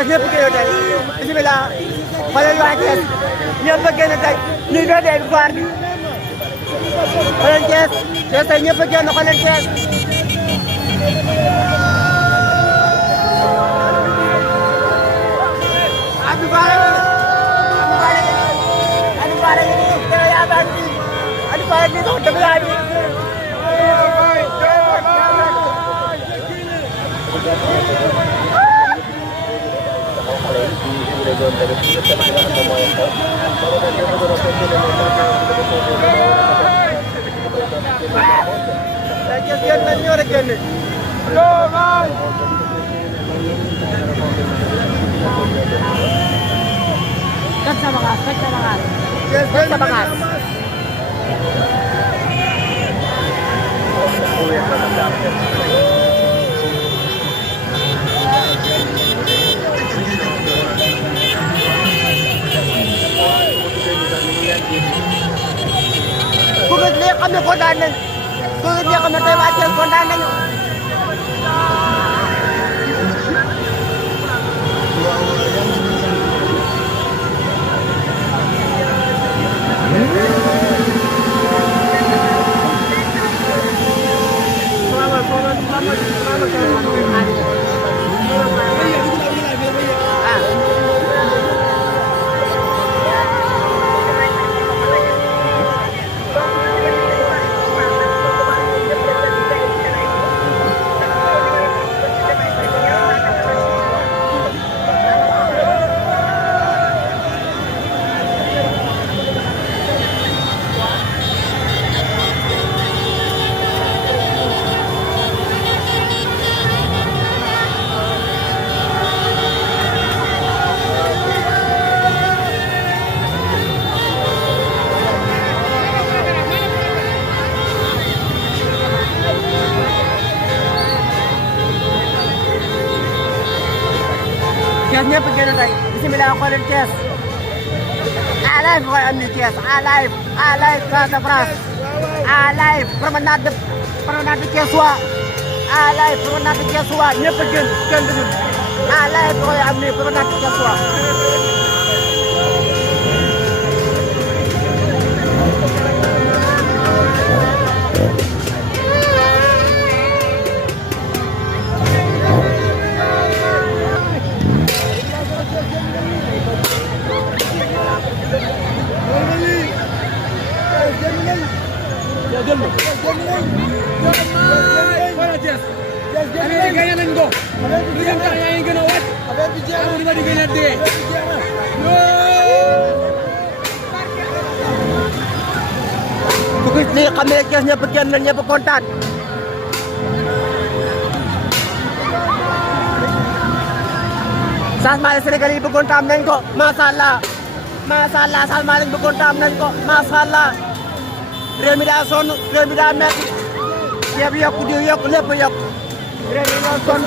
Thiès ñëpp génn tey bisimilah xoolal waa Thiès ñëpp a génn tey lii doo dee victoire bi xoolal Thiès Thiès tey ñëpp a génn xoolal Thiès Abdou Bara Kulit lihat kami kondan nañ kulit lihat kami tey waa Thiès kondan nañu Thiès ñëpp génn tey bisimilah xoolal Thiès à live mooy am ni Thiès à live Casa de France à live promenade de Thiessois à live promenade de Thiessois ñëpp a génn kenn du à live mooy am ni promenade de Thiessois ku gis lii xam ne Thiès ñëpp génn nañ ñëpp kontaan changement de Sénégal yi bëggoon taam nañ ko macha allah changement lañ bëggoon taam nañ ko macha allah réew mi daa sonn réew mi daa metti ceeb yokku diw yokku lépp yokku réew mi daa sonn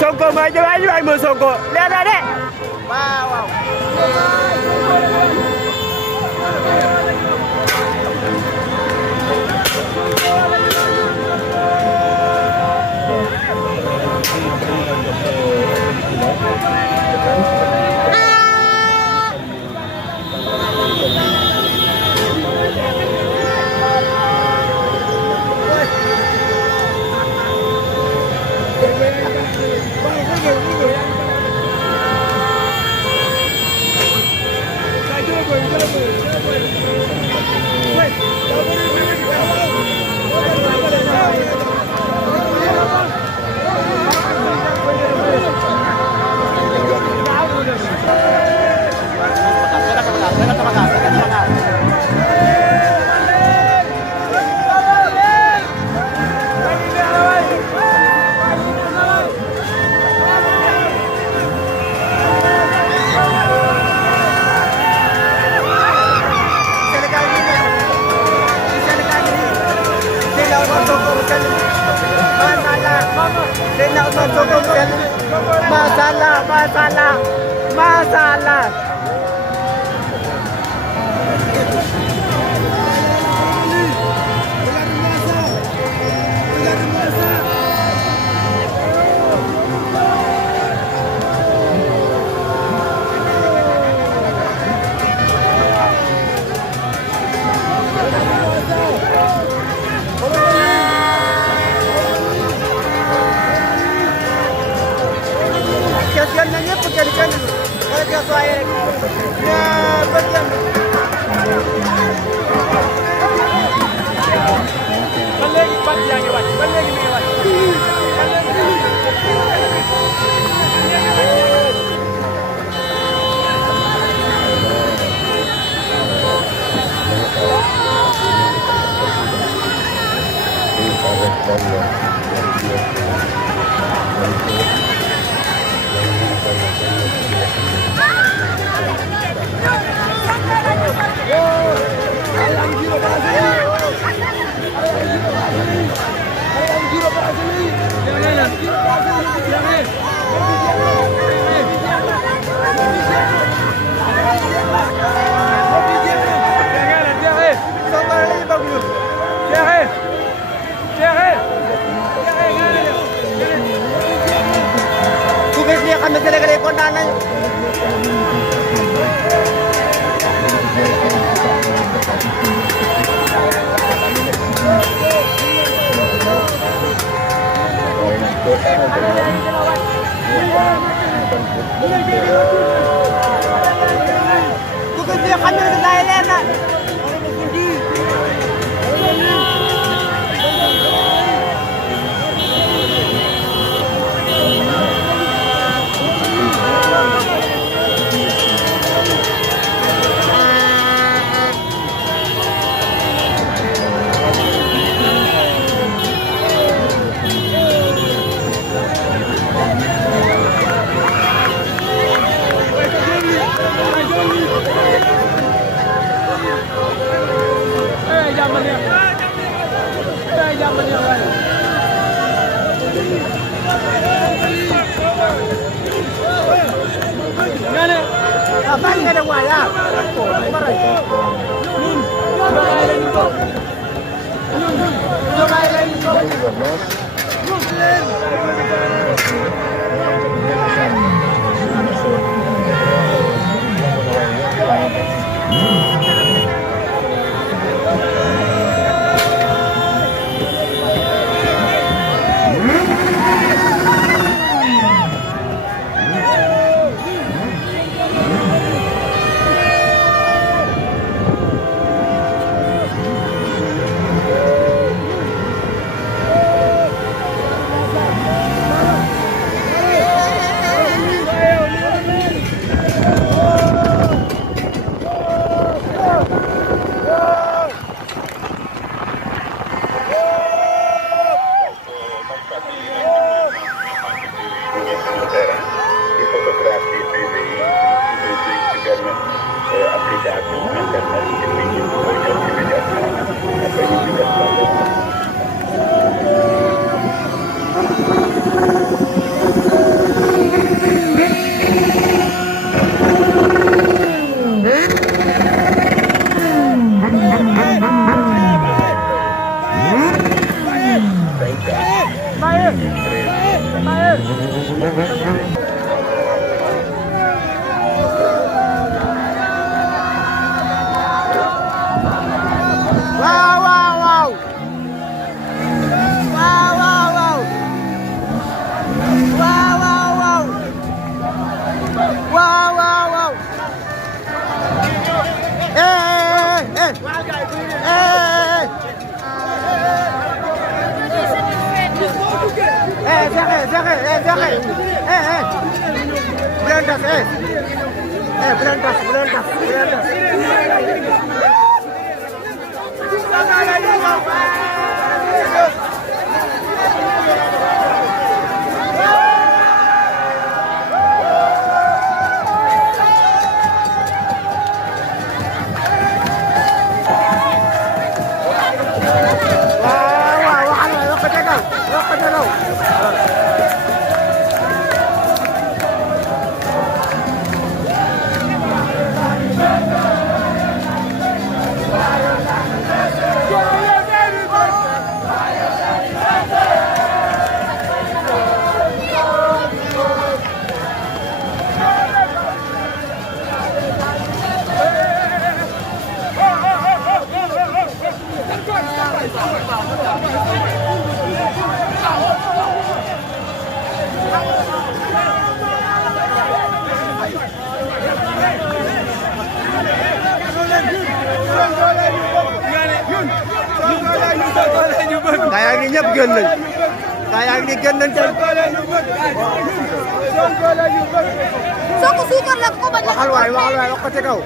Sonko mooy Diomaye waay mooy Sonko leer na de waaw waaw Macha masalah, masalah, masalah. Kasihan na niya pagkalikan. Kaya sa air. Ya, bagian. Balik bagian ni wat. Balik ni wat. Tugas dia kami kira-kira kondangan. Tugas dia kami kira-kira. Apa yang ada wala? ñëpp génn nañ gaa yaa ngi nii génn nañ tey Sonko suukar la ko bañ waxal waay wax ko ci kaw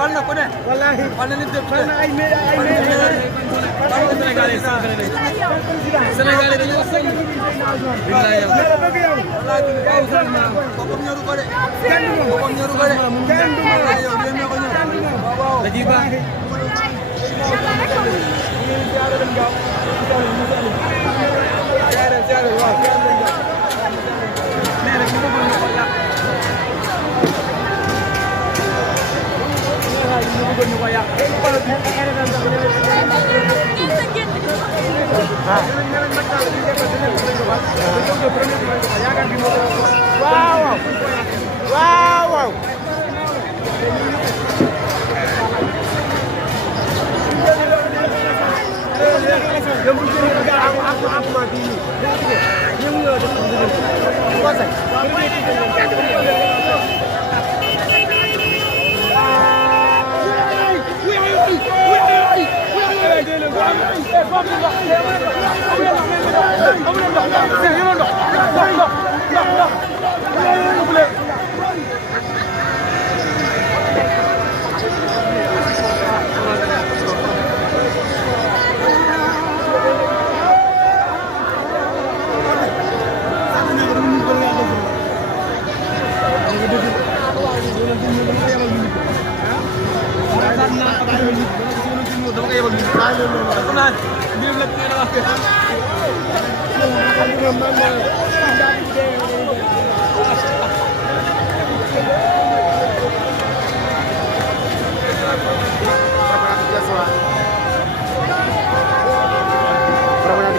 Fal na ko de wallahi fal na nit de fal na ay Sénégalais dañoo sonn. Billahi yow. Boppam ñoru ko de. Boppam ñoru ko de. Yow réew mi ko ñor. Da ciy baax. Wow! Wow!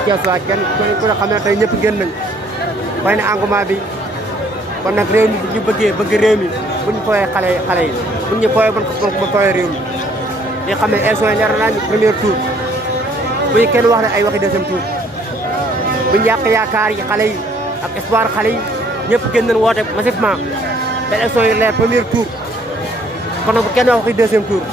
Kees kenn ku ne xam ne tey ñëpp génn nañ bay na engouement bi kon nag réew mi bu ñu bëgg réew mi bu ñu fooyee xale yi bu ñu fooyee bon ko fooyee réew mi di xam ne élection yi leer nañ premier tour bu ñu kenn wax ne ay waxi deuxième tour bu ñu yàq yaakaar yi xale yi ak espoir xale yi ñëpp génn nañ woote massivement te élection yi leer premier tour kon nag bu kenn wax waxi deuxième tour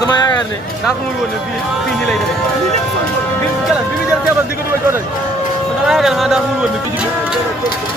Sama yaakaar ne daa xamul woon ne fii nii lay demee bi jël feebar di ko dugal coono dama yaakaar ne daa xamul woon ne fii nii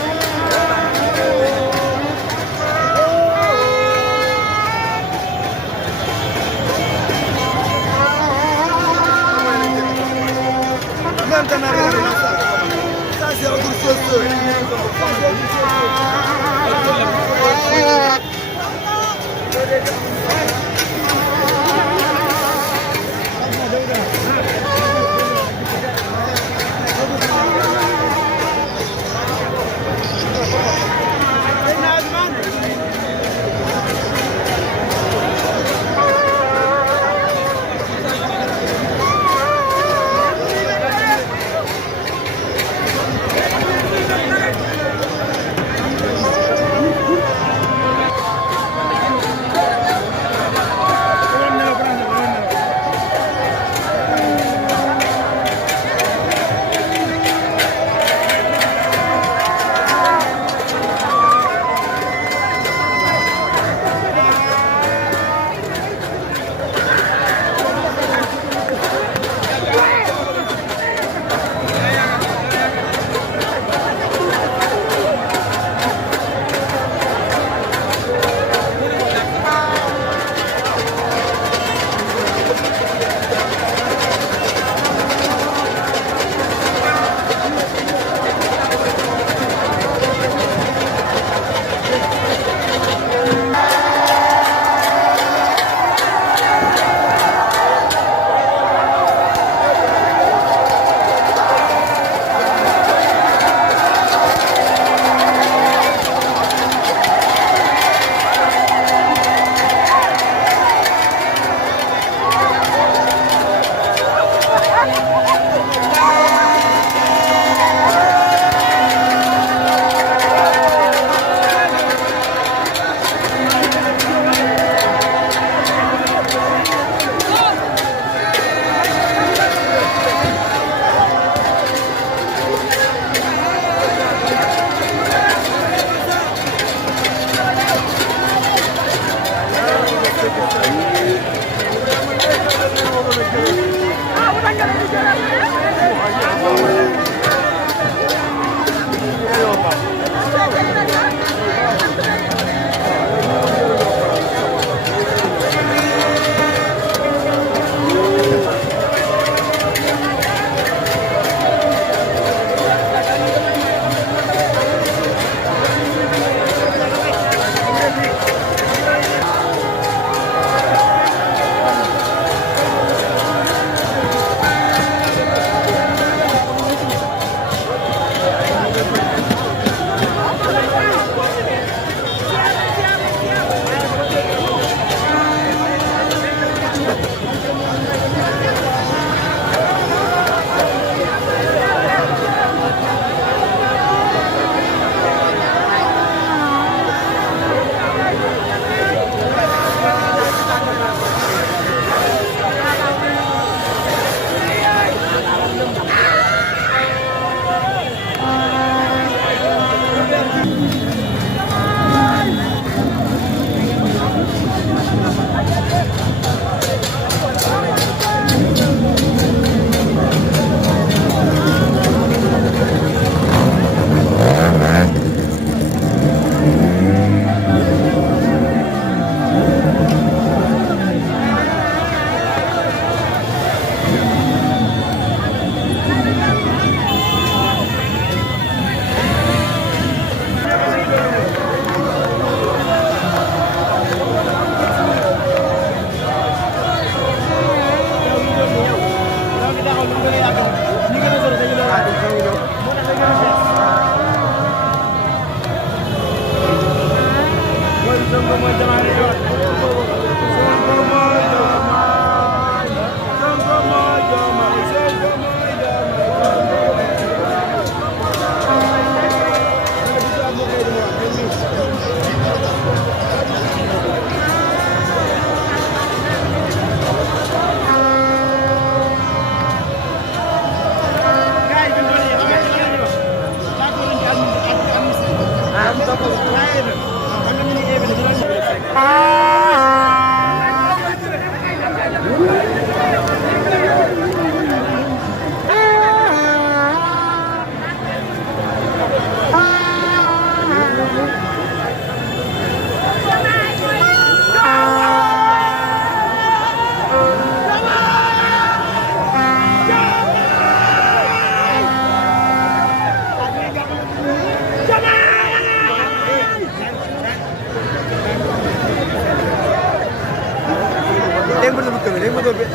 bi léegi moteur bi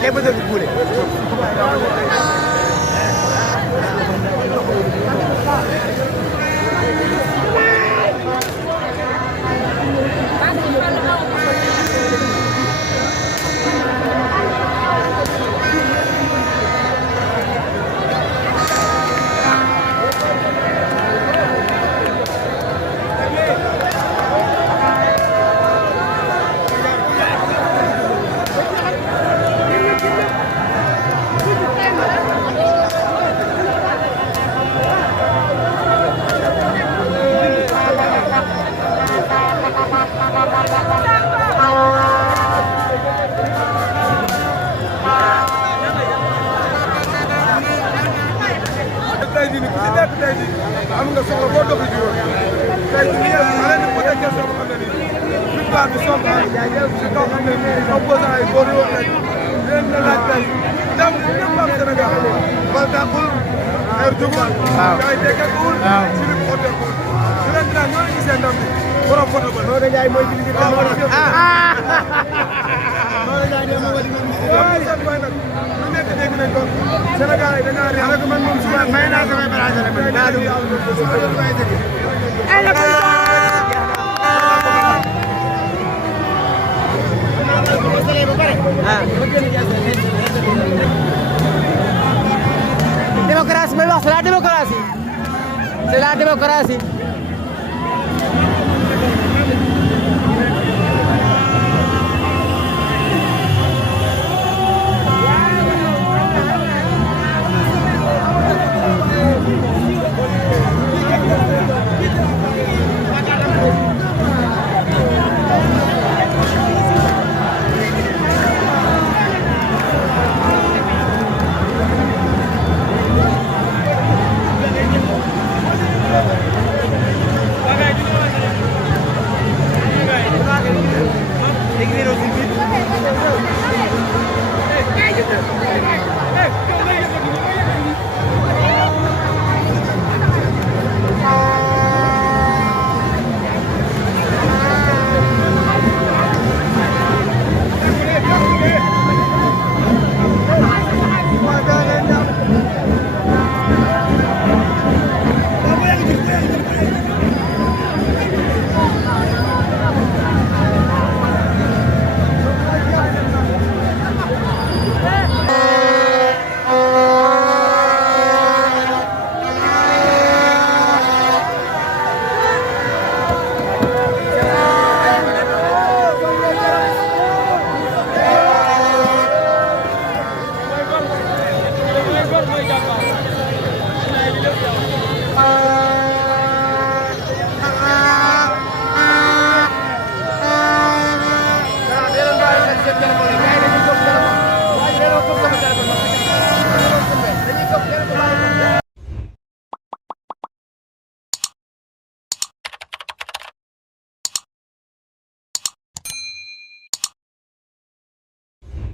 léegi moteur bi buule. tey jii nii ku ci nekk tey jii am nga soxla boo doxee ji woon tey jii nii yéen da leen di posé question boo xam ne nii victoire bi soog a si kaw xam ne nii opposant yi góor yi wax nañ leen na laaj tey ndam ñëpp am Sénégal bal tàkkul xeer jugul gars yi déggaguwul si li mu xotteekul ñu leen di naan ñoo ngi gisee ndam bi borom photo ba Maodo Ndiaye mooy bi liggéey Maodo Ndiaye seen boy nag lu nekk dégg nañ ko Sénégal yi dañaa réew avec man moom suba may naa ko may barage rek daa du suba doon may tëdd démocratie may wax c'est la démocratie